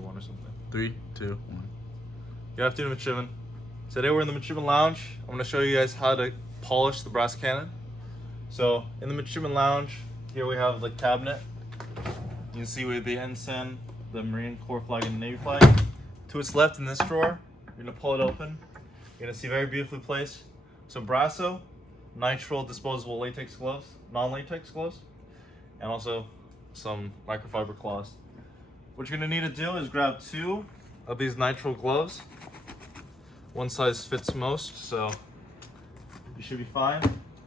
One or something. 3, 2, 1. Good afternoon, midshipmen. Today we're in the midshipman lounge. I'm going to show you guys how to polish the brass cannon. So in the midshipman lounge, here we have the cabinet. You can see we have the ensign, the Marine Corps flag, and the Navy flag. To its left in this drawer, you're going to pull it open. You're going to see very beautifully placed some Brasso, nitrile disposable latex gloves, non-latex gloves, and also some microfiber cloths. What you're going to need to do is grab 2 of these nitrile gloves. One size fits most, so you should be fine.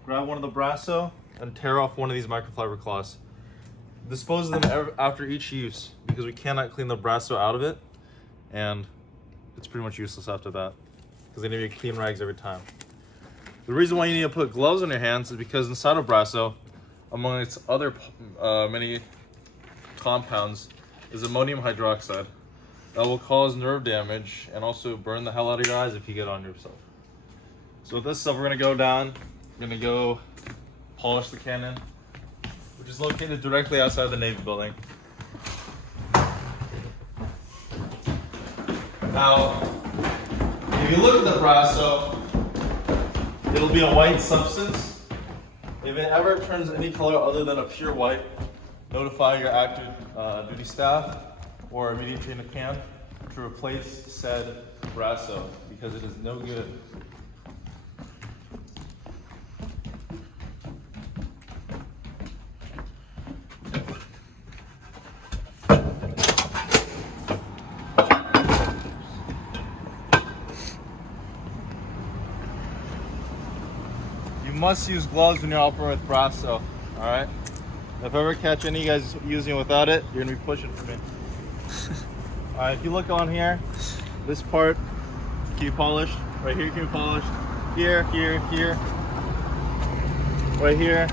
Grab one of the Brasso and tear off one of these microfiber cloths. Dispose of them after each use because we cannot clean the Brasso out of it, and it's pretty much useless after that because they need to be clean rags every time. The reason why you need to put gloves on your hands is because inside of Brasso, among its other many compounds, is ammonium hydroxide that will cause nerve damage and also burn the hell out of your eyes if you get on yourself. So with this stuff, we're going to go down, we're going to go polish the cannon, which is located directly outside the Navy building. Now, if you look at the Brasso, it'll be a white substance. If it ever turns any color other than a pure white, notify your active duty staff or immediate chain of command to replace said Brasso because it is no good. You must use gloves when you're operating with Brasso, alright? If I ever catch any of you guys using it without it, you're gonna be pushing for me. Alright, if you look on here, this part can be polished. Right here can be polished. Here, here, here. Right here.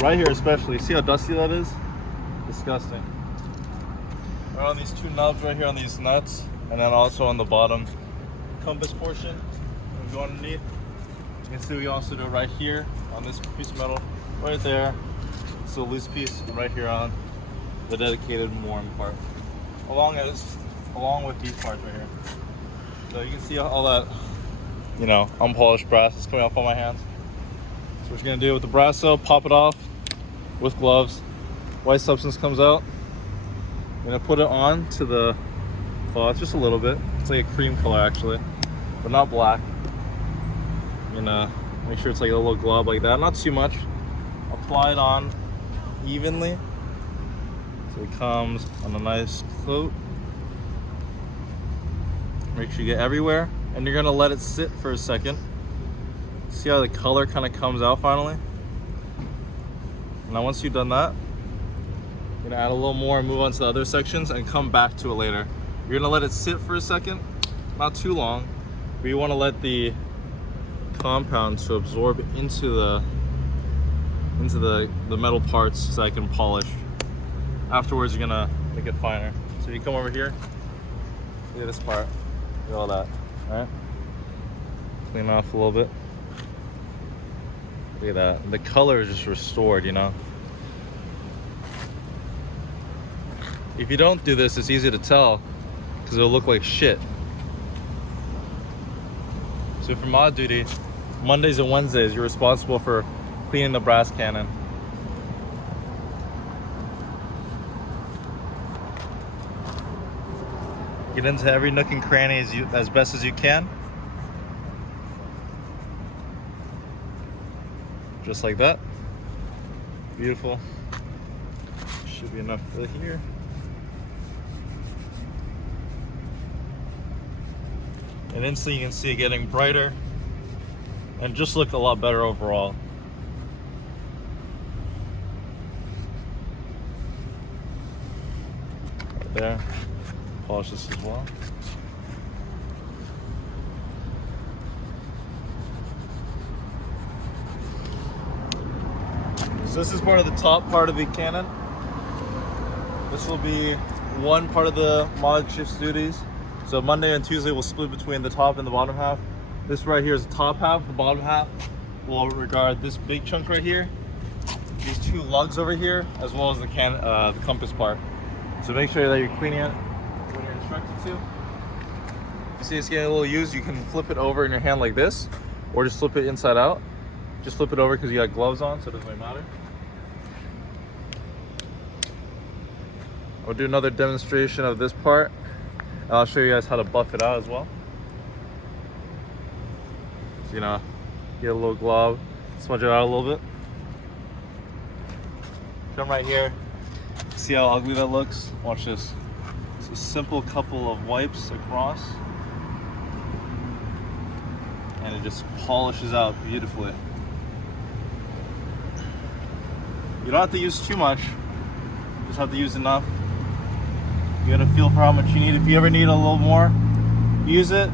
Right here especially. See how dusty that is? Disgusting. Right on these 2 nubs right here on these nuts, and then also on the bottom compass portion. We go underneath. You can see we also do it right here on this piece of metal. Right there. So loose piece right here on the dedicated mooring part, along with these parts right here. So you can see all that, unpolished brass is coming off on my hands. So what you're gonna do with the Brasso, pop it off with gloves. White substance comes out. You're gonna put it on to the cloth just a little bit. It's like a cream color actually, but not black. You're gonna make sure it's like a little glob like that, not too much. Apply it on evenly so it comes on a nice coat. Make sure you get everywhere, and you're gonna let it sit for a second. See how the color kind of comes out finally? Now once you've done that, you're gonna add a little more and move on to the other sections and come back to it later. You're gonna let it sit for a second, not too long, but you want to let the compound to absorb into the metal parts so I can polish. Afterwards, you're gonna make it finer. So you come over here, look at this part, look at all that, all right? Clean off a little bit. Look at that, the color is just restored, If you don't do this, it's easy to tell because it'll look like shit. So for mod duty, Mondays and Wednesdays, you're responsible for cleaning the brass cannon. Get into every nook and cranny as best as you can. Just like that. Beautiful. Should be enough for here. And instantly you can see it getting brighter and just look a lot better overall. Right there. Polish this as well. So this is part of the top part of the cannon. This will be one part of the mod shift's duties. So Monday and Tuesday will split between the top and the bottom half. This right here is the top half. The bottom half will regard this big chunk right here, these 2 lugs over here, as well as the compass part. So make sure that you're cleaning it when instructed to. You see it's getting a little used, you can flip it over in your hand like this, or just flip it inside out. Just flip it over because you got gloves on, so it doesn't really matter. I'll do another demonstration of this part, and I'll show you guys how to buff it out as well. So, you know, get a little glove, smudge it out a little bit. Come right here. See how ugly that looks? Watch this. It's a simple couple of wipes across, and it just polishes out beautifully. You don't have to use too much, you just have to use enough. You gotta feel for how much you need. If you ever need a little more, use it.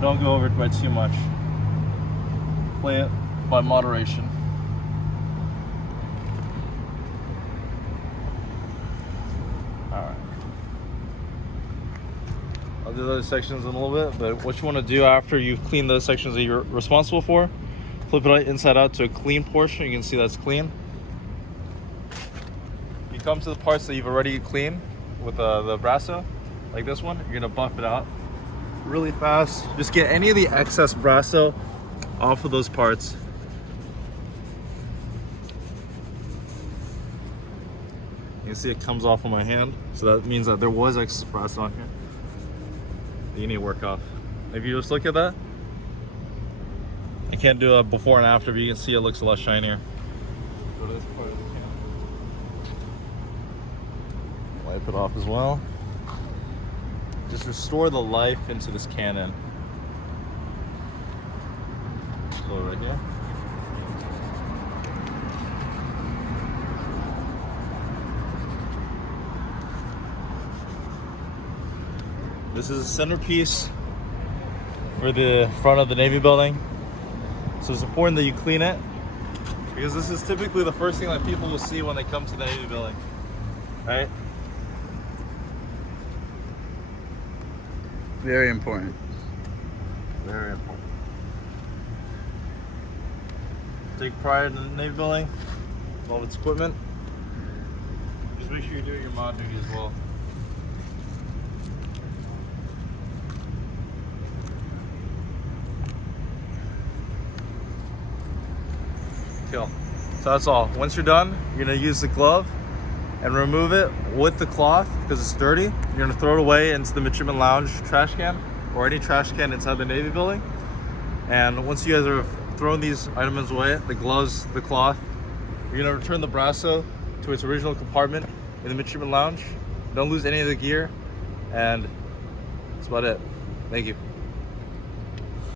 Don't go over it by too much. Play it by moderation. Alright. I'll do those sections in a little bit, but what you want to do after you've cleaned those sections that you're responsible for, flip it inside out to a clean portion. You can see that's clean. You come to the parts that you've already cleaned with the brasso, like this one. You're gonna buff it out really fast. Just get any of the excess brasso off of those parts. You can see it comes off on my hand, so that means that there was excess brasso on here that you need to work off. If you just look at that, I can't do a before and after, but you can see it looks a lot shinier. Go to this part of the can. Wipe it off as well. Just restore the life into this cannon. Go right here. This is a centerpiece for the front of the Navy building. So it's important that you clean it, because this is typically the first thing that people will see when they come to the Navy building, right? Very important. Very important. Take pride in the Navy building, all of its equipment. Just make sure you're doing your mod duty as well. Kill. So that's all. Once you're done, you're gonna use the glove and remove it with the cloth because it's dirty. You're gonna throw it away into the Midshipman Lounge trash can or any trash can inside the Navy building. And once you guys are throwing these items away, the gloves, the cloth, you're gonna return the brasso to its original compartment in the Midshipman Lounge. Don't lose any of the gear, and that's about it. Thank you.